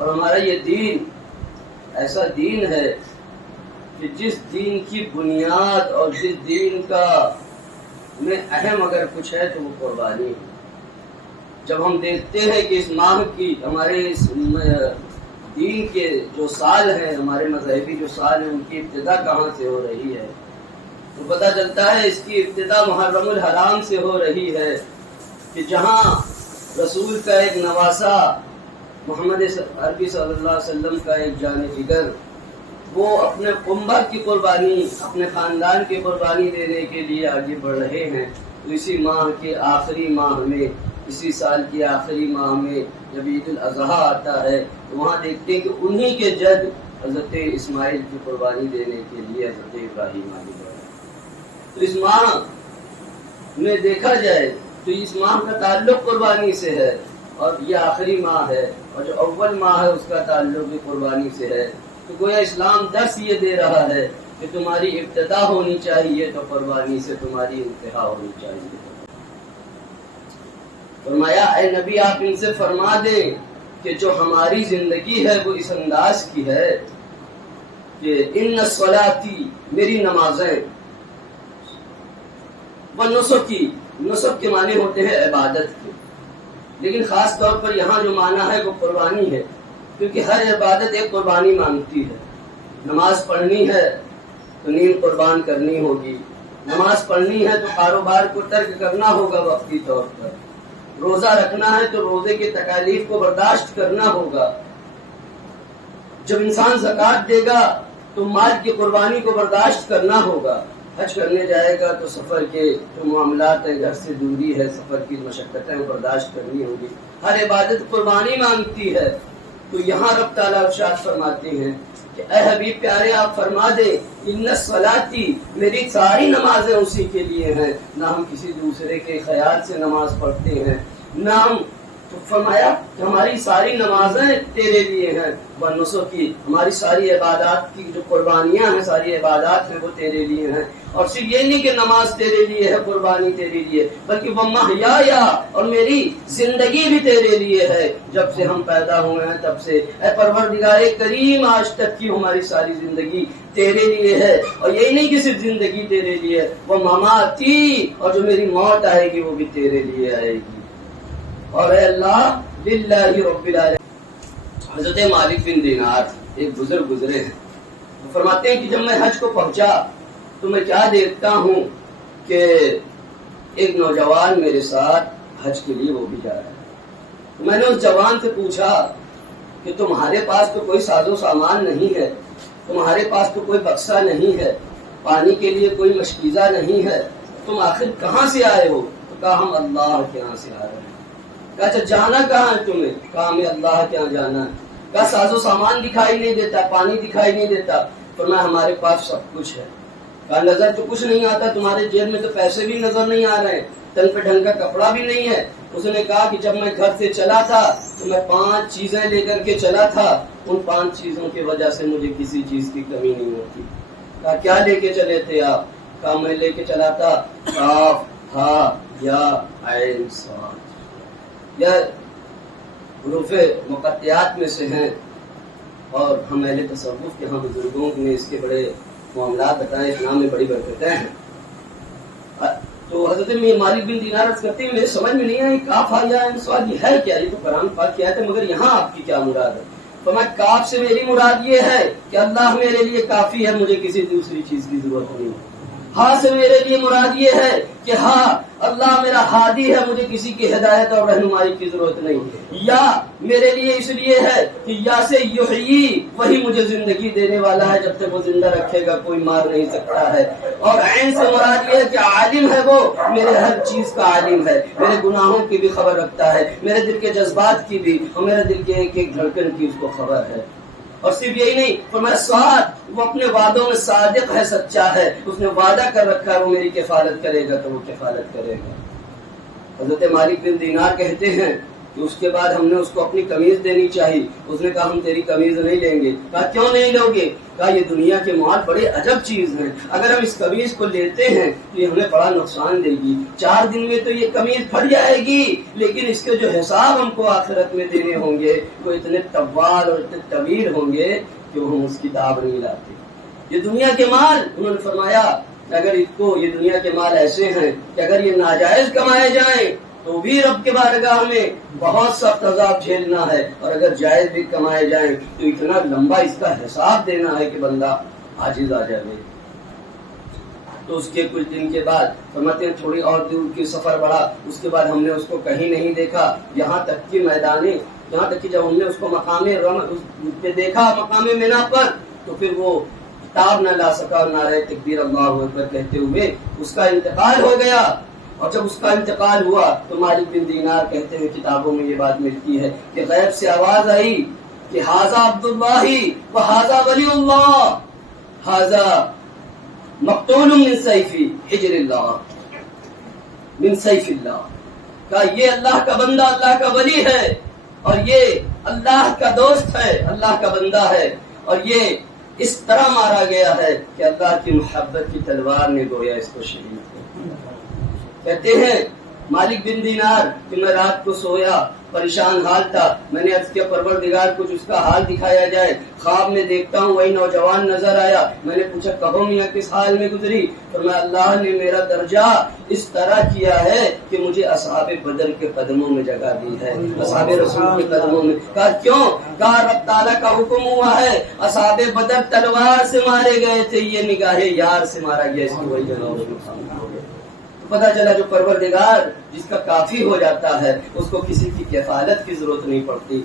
اور ہمارا یہ دین ایسا دین ہے کہ جس دین کی بنیاد اور جس دین کا میں اہم اگر کچھ ہے تو وہ قربانی ہے۔ جب ہم دیکھتے ہیں کہ اس ماہ کی ہمارے اس دین کے جو سال ہیں، ہمارے مذہبی جو سال ہیں، ان کی ابتدا کہاں سے ہو رہی ہے تو پتہ چلتا ہے اس کی ابتدا محرم الحرام سے ہو رہی ہے، کہ جہاں رسول کا ایک نواسا محمد عربی صلی اللہ علیہ وسلم کا ایک جان جگر، وہ اپنے امت کی قربانی، اپنے خاندان کی قربانی دینے کے لیے آگے بڑھ رہے ہیں۔ تو اسی ماہ کے آخری ماہ میں، اسی سال کے آخری ماہ میں جب عید الاضحیٰ آتا ہے تو وہاں دیکھتے ہیں کہ انہی کے جد حضرت اسماعیل کی قربانی دینے کے لیے حضرت ابراہیم آگے بڑھ رہے ہیں۔ تو اس ماہ میں دیکھا جائے تو اس ماہ کا تعلق قربانی سے ہے، اور یہ آخری ماہ ہے، اور جو اول ماہ ہے اس کا تعلق بھی قربانی سے ہے۔ تو گویا اسلام درس یہ دے رہا ہے کہ تمہاری ابتدا ہونی چاہیے تو قربانی سے تمہاری انتہا ہونی چاہیے۔ فرمایا اے نبی آپ ان سے فرما دیں کہ جو ہماری زندگی ہے وہ اس انداز کی ہے کہ ان صلاتی، میری نمازیں، ونسکی، نسک کے معنی ہوتے ہیں عبادت کے، لیکن خاص طور پر یہاں جو معنی ہے وہ قربانی ہے، کیونکہ ہر عبادت ایک قربانی مانگتی ہے۔ نماز پڑھنی ہے تو نیند قربان کرنی ہوگی، نماز پڑھنی ہے تو کاروبار کو ترک کرنا ہوگا وقتی طور پر، روزہ رکھنا ہے تو روزے کی تکالیف کو برداشت کرنا ہوگا، جب انسان زکوٰۃ دے گا تو مال کی قربانی کو برداشت کرنا ہوگا، حج کرنے جائے گا تو سفر کے جو معاملات ہیں، گھر سے دوری ہے، سفر کی مشقتیں برداشت کرنی ہوگی۔ ہر عبادت قربانی مانگتی ہے۔ تو یہاں رب تعالیٰ ارشاد فرماتے ہیں کہ اے حبیب پیارے آپ فرما دیں ان صلاتی، میری ساری نمازیں اسی کے لیے ہیں، نہ ہم کسی دوسرے کے خیال سے نماز پڑھتے ہیں، نہ ہم، تو فرمایا کہ ہماری ساری نمازیں تیرے لیے ہیں، ونسکی، ہماری ساری عبادات کی جو قربانیاں ہیں، ساری عبادات ہیں وہ تیرے لیے ہیں۔ اور صرف یہ نہیں کہ نماز تیرے لیے ہے، قربانی تیرے لیے، بلکہ ومحیایا، اور میری زندگی بھی تیرے لیے ہے، جب سے ہم پیدا ہوئے ہیں تب سے، اے پروردگار کریم آج تک کی ہماری ساری زندگی تیرے لیے ہے۔ اور یہی نہیں کہ صرف زندگی تیرے لیے، وہ مماتی، اور جو میری موت آئے گی وہ بھی تیرے لیے آئے گی۔ اور اے اللہ للہ رب العالمین۔ حضرت مالک بن دینار ایک بزرگ گزرے ہیں، وہ فرماتے ہیں کہ جب میں حج کو پہنچا تو میں کیا دیکھتا ہوں کہ ایک نوجوان میرے ساتھ حج کے لیے وہ بھی جا رہا ہے۔ میں نے اس جوان سے پوچھا کہ تمہارے پاس تو کوئی ساز و سامان نہیں ہے، تمہارے پاس تو کوئی بکسا نہیں ہے، پانی کے لیے کوئی مشکیزہ نہیں ہے، تم آخر کہاں سے آئے ہو؟ تو کہا ہم اللہ کے یہاں سے آ رہے ہیں۔ کہا اچھا جانا کہاں ہے تمہیں؟ کہا ہمیں اللہ کے یہاں جانا ہے۔ کہا ساز و سامان دکھائی نہیں دیتا، پانی دکھائی نہیں دیتا؟ فرمایا ہمارے پاس سب کچھ ہے۔ کہا نظر تو کچھ نہیں آتا، تمہارے جیب میں تو پیسے بھی نظر نہیں آ رہے ہیں، تن پہ ڈھنگ کا کپڑا بھی نہیں ہے۔ اس نے کہا کہ جب میں گھر سے چلا تھا تو میں 5 چیزیں لے کر کے چلا تھا، ان 5 چیزوں کی وجہ سے مجھے کسی چیز کی کمی نہیں ہوتی۔ کہا کیا لے کے چلے تھے آپ؟ کہا میں لے کے چلا تھا کاف ہا یا عین صاد، یہ حروف مقطعات میں سے ہیں، اور ہم اہل تصوف کے ہم بزرگوں نے اس کے بڑے معاملات بتائے، اس نام میں بڑی برکتیں ہیں۔ تو حضرت مالک بن دینار عرض کرتے ہیں میرے سمجھ میں نہیں آئی کاف ہا یا عین صاد یہ ہے کیا؟ یہ تو قرآن پاک کی آیت ہے، مگر یہاں آپ کی کیا مراد ہے؟ تو میں کاف سے میری مراد یہ ہے کہ اللہ میرے لیے کافی ہے، مجھے کسی دوسری چیز کی ضرورت نہیں۔ ہاں سے میرے لیے مراد یہ ہے کہ ہاں اللہ میرا ہادی ہے، مجھے کسی کی ہدایت اور رہنمائی کی ضرورت نہیں۔ یا میرے لیے اس لیے ہے کہ یا سے یحیی، وہی مجھے زندگی دینے والا ہے، جب تک وہ زندہ رکھے گا کوئی مار نہیں سکتا ہے۔ اور عین سے مراد یہ ہے کہ عالم ہے، وہ میرے ہر چیز کا عالم ہے، میرے گناہوں کی بھی خبر رکھتا ہے، میرے دل کے جذبات کی بھی، اور میرے دل کے ایک ایک دھڑکن کی اس کو خبر ہے۔ اور صرف یہی نہیں، فرمایا سعد، وہ اپنے وعدوں میں صادق ہے، سچا ہے، اس نے وعدہ کر رکھا ہے وہ میری کفالت کرے گا تو وہ کفالت کرے گا۔ حضرت مالک بن دینار کہتے ہیں کہ اس کے بعد ہم نے اس کو اپنی قمیض دینی چاہیے. اس نے کہا ہم تیری قمیض نہیں لیں گے. کہا کیوں نہیں لوگے؟ کہا یہ دنیا کے مال بڑے عجب چیز ہیں، اگر ہم اس قمیض کو لیتے ہیں تو یہ ہمیں بڑا نقصان دے گی. 4 دن میں تو یہ قمیض پھٹ جائے گی، لیکن اس کے جو حساب ہم کو آخرت میں دینے ہوں گے وہ اتنے طوال اور اتنے طویل ہوں گے کہ ہم اس کی داب نہیں لاتے. یہ دنیا کے مال، انہوں نے فرمایا اگر اس کو، یہ دنیا کے مال ایسے ہیں کہ اگر یہ ناجائز کمائے جائیں تو بھی رب کے بارگاہ میں بہت سخت عذاب جھیلنا ہے، اور اگر جائز بھی کمائے جائیں تو اتنا لمبا اس کا حساب دینا ہے کہ بندہ عاجز آ جائے. تو اس کے کچھ دن کے بعد فرماتے ہیں تھوڑی اور دور کی سفر بڑھا، اس کے بعد ہم نے اس کو کہیں نہیں دیکھا، یہاں تک کہ یہاں تک کہ جب ہم نے اس کو مقام پہ دیکھا، مقام مینا پر، تو پھر وہ کتاب نہ لا سکا اور نعرہ تکبیر اللہ اکبر کہتے ہوئے اس کا انتقال ہو گیا. اور جب اس کا انتقال ہوا تو مالک بن دینار کہتے ہیں، کتابوں میں یہ بات ملتی ہے کہ غیب سے آواز آئی کہ ھذا عبداللہ و ھذا ولی اللہ ھذا مقتول من سیف حجر اللہ من سیف اللہ. کہا یہ اللہ کا بندہ، اللہ کا ولی ہے، اور یہ اللہ کا دوست ہے، اللہ کا بندہ ہے، اور یہ اس طرح مارا گیا ہے کہ اللہ کی محبت کی تلوار نے گویا اس کو شہید کیا. کہتے ہیں مالک بن دینار کہ میں رات کو سویا، پریشان حال تھا. میں نے عرض کیا پروردگار کچھ اس کا حال دکھایا جائے. خواب میں دیکھتا ہوں وہی نوجوان نظر آیا. میں نے پوچھا کہو میاں کس حال میں گزری؟ فرمایا اللہ نے میرا درجہ اس طرح کیا ہے کہ مجھے اصحاب بدر کے قدموں میں جگہ دی ہے، اصحاب رسول کے قدموں میں. کہا کیوں؟ کہا رب تعالیٰ کا حکم ہوا ہے، اصحاب بدر تلوار سے مارے گئے تھے، یہ نگاہ یار سے مارا گیا، اس کی وہی جگہ. پتا چلا جو پروردگار جس کا کافی ہو جاتا ہے اس کو کسی کی کفالت کی ضرورت نہیں پڑتی.